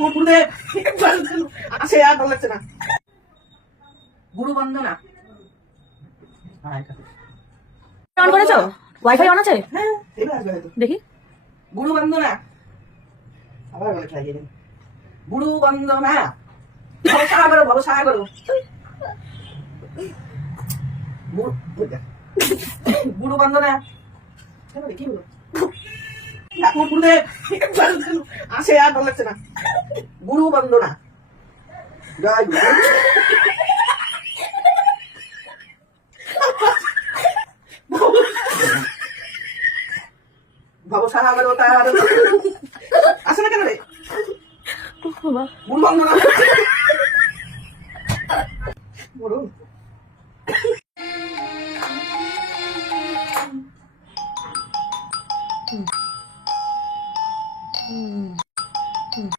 গুরুদেব আসে আর ভালো লাগছে না। গুরু বন্দনা অন করেছো? ওয়াইফাই অন আছে? হ্যাঁ এবার আসবে হয়তো। দেখি। গুরু বন্দনা আবার বলে লাগিয়ে দিন। গুরু বন্দনা ভরসা করো গুরু বন্দনা কি বলো গুরুদেব আসে আর ভালো লাগছে না। গুরু বন্দনা জয় গুরু। ভবসাগর তার আসে না কেন রে? বাবা গুরু বন্দনা বলুন।